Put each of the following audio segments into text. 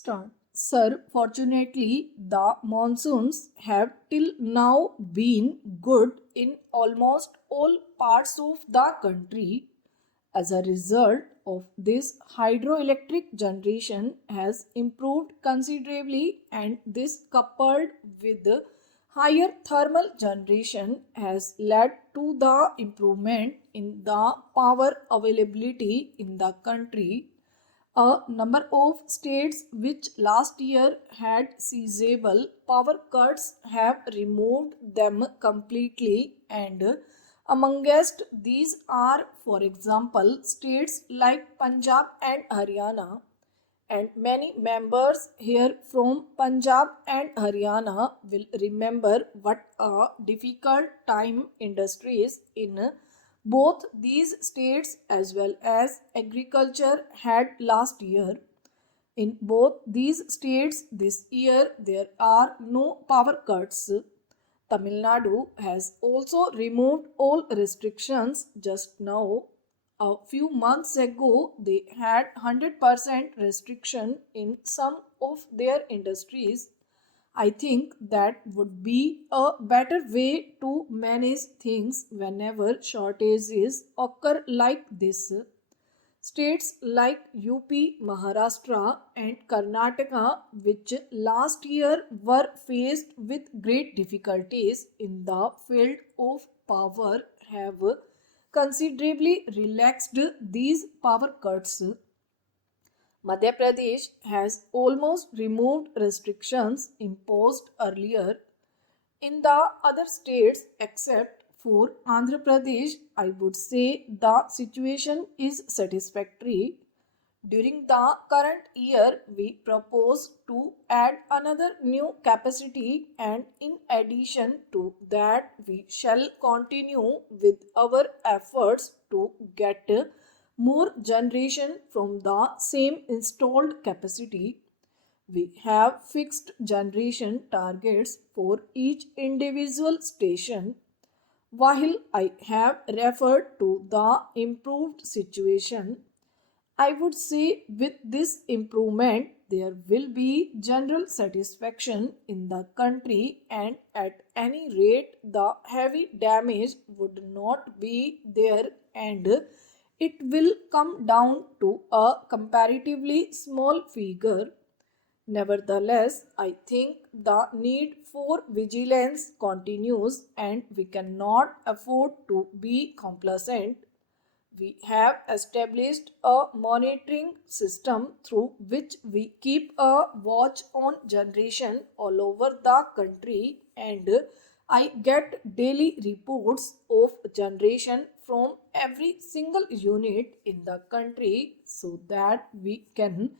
Start. Sir, fortunately, the monsoons have till now been good in almost all parts of the country. As a result of this, hydroelectric generation has improved considerably, and this, coupled with the higher thermal generation, has led to the improvement in the power availability in the country. A number of states which last year had seizable power cuts have removed them completely, and amongst these are, for example, states like Punjab and Haryana. And many members here from Punjab and Haryana will remember what a difficult time industries in both these states as well as agriculture had last year. In both these states this year there are no power cuts. Tamil Nadu has also removed all restrictions just now. A few months ago, they had 100% restriction in some of their industries. I think that would be a better way to manage things whenever shortages occur like this. States like UP, Maharashtra, and Karnataka, which last year were faced with great difficulties in the field of power, have considerably relaxed these power cuts. Madhya Pradesh has almost removed restrictions imposed earlier. In the other states, except for Andhra Pradesh, I would say the situation is satisfactory. During the current year, we propose to add another new capacity, and in addition to that, we shall continue with our efforts to get more generation from the same installed capacity. We have fixed generation targets for each individual station. While I have referred to the improved situation, I would say with this improvement, there will be general satisfaction in the country, and at any rate, the heavy damage would not be there, and it will come down to a comparatively small figure. Nevertheless, I think the need for vigilance continues, and we cannot afford to be complacent. We have established a monitoring system through which we keep a watch on generation all over the country, and I get daily reports of generation from every single unit in the country so that we can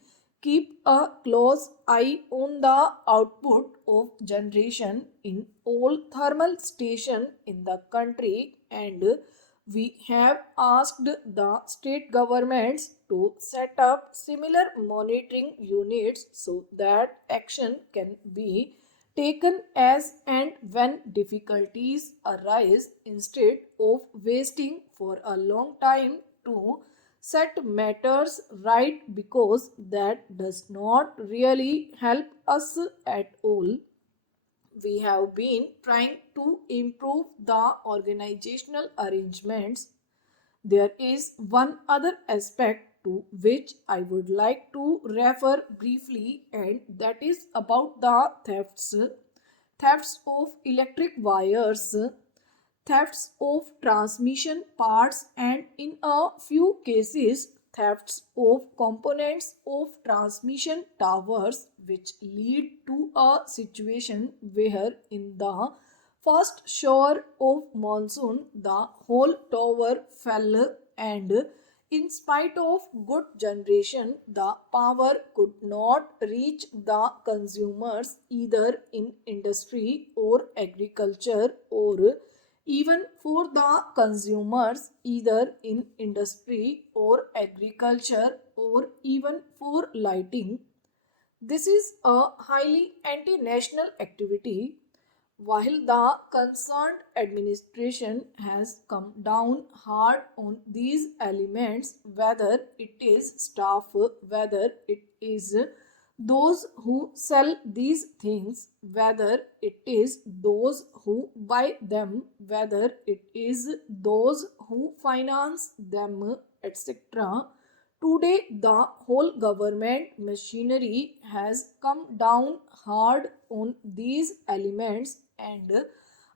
keep a close eye on the output of generation in all thermal stations in the country, and we have asked the state governments to set up similar monitoring units so that action can be taken as and when difficulties arise instead of wasting for a long time to set matters right, because that does not really help us at all. We have been trying to improve the organizational arrangements. There is one other aspect to which I would like to refer briefly, and that is about the thefts of electric wires, thefts of transmission parts, and in a few cases, thefts of components of transmission towers, which lead to a situation where, in the first shower of monsoon, the whole tower fell, and in spite of good generation, the power could not reach the consumers either in industry or agriculture, or even for the consumers either in industry or agriculture, or even for lighting. This is a highly anti national activity. While the concerned administration has come down hard on these elements, whether it is staff, whether it is Those who sell these things, whether it is those who buy them, whether it is those who finance them, etc. Today, the whole government machinery has come down hard on these elements, and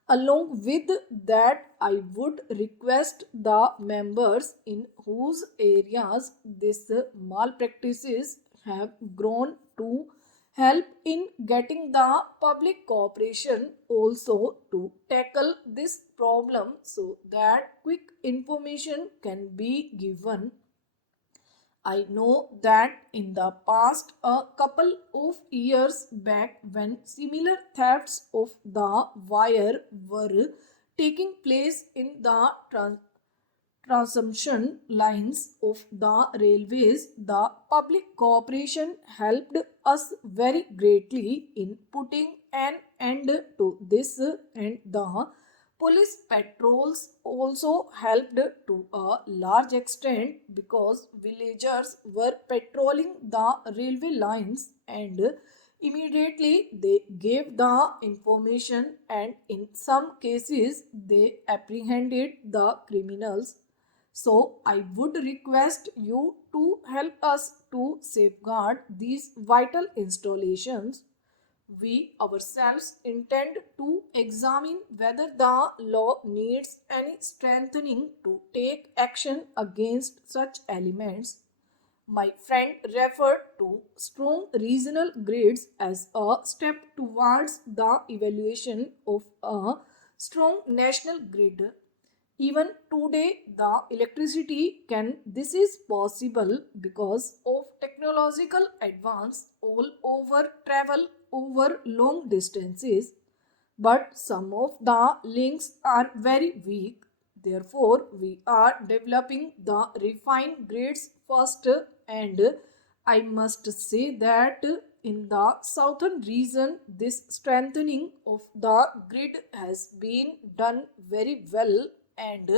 along with that, I would request the members in whose areas this malpractices have grown to help in getting the public cooperation also to tackle this problem so that quick information can be given. I know that in the past, a couple of years back, when similar thefts of the wire were taking place in the transmission lines of the railways, the public cooperation helped us very greatly in putting an end to this, and the police patrols also helped to a large extent because villagers were patrolling the railway lines, and immediately they gave the information, and in some cases they apprehended the criminals. So, I would request you to help us to safeguard these vital installations. We ourselves intend to examine whether the law needs any strengthening to take action against such elements. My friend referred to strong regional grids as a step towards the evaluation of a strong national grid. Even today, the electricity can, this is possible because of technological advance all over travel over long distances, but some of the links are very weak. Therefore, we are developing the refined grids first, and I must say that in the southern region, this strengthening of the grid has been done very well, and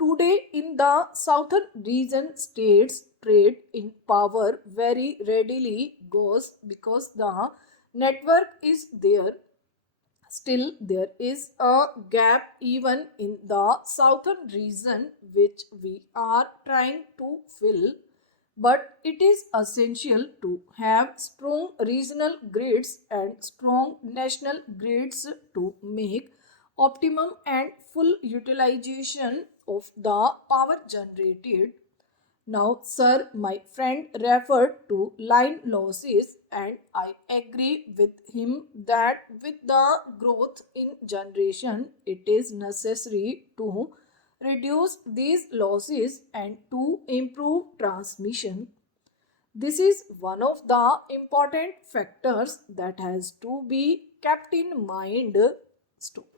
today in the southern region, states trade in power very readily goes because the network is there. Still, there is a gap even in the southern region which we are trying to fill, but it is essential to have strong regional grids and strong national grids to make optimum and full utilization of the power generated. Now, sir, my friend referred to line losses, and I agree with him that with the growth in generation, it is necessary to reduce these losses and to improve transmission. This is one of the important factors that has to be kept in mind. Stop.